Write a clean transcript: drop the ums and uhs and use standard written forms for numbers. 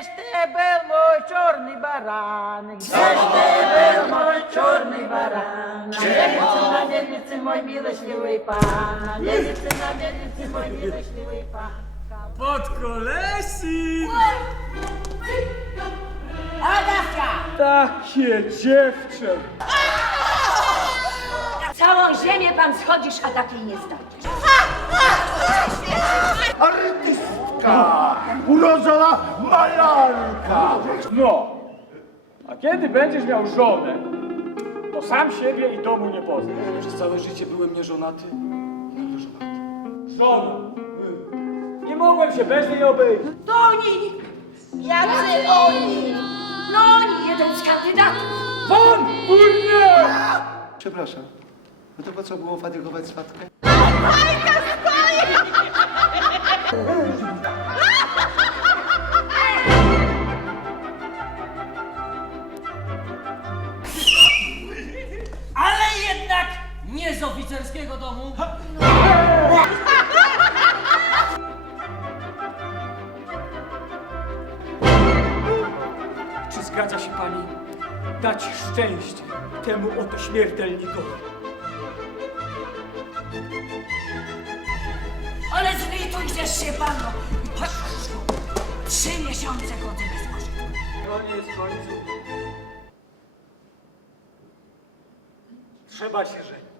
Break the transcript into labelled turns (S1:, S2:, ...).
S1: Gdzieś ty był mój czarny baranek? Gdzieś ty był mój czarny baranek? Na miednicy mój miłośliwy pan, na miednicy mój miłośliwy pan.
S2: Pod kolesi!
S3: Agafka!
S2: Takie dziewczę!
S3: Na całą ziemię pan schodzisz, a takiej nie znajdziesz.
S4: Artystka! Urodzona malarka!
S2: No, a kiedy będziesz miał żonę, to sam siebie i domu nie poznasz.
S5: Przez całe życie byłem nieżonaty i nagle żonaty.
S2: Żona! Nie mogłem się bez niej obejść.
S3: To oni! Jacy oni? No oni, jeden z kandydatów.
S2: Won! Kurnie!
S4: Przepraszam, no to po co było fatygować swatkę?
S6: Ale jednak nie z oficerskiego domu.
S2: Czy zgadza się pani dać szczęście temu oto śmiertelnikowi?
S3: Ale zlitujesz się panu. Chodź, Krzyszku. 3 miesiące godzę bez pożytku.
S2: Koniec końców. Trzeba się żenić.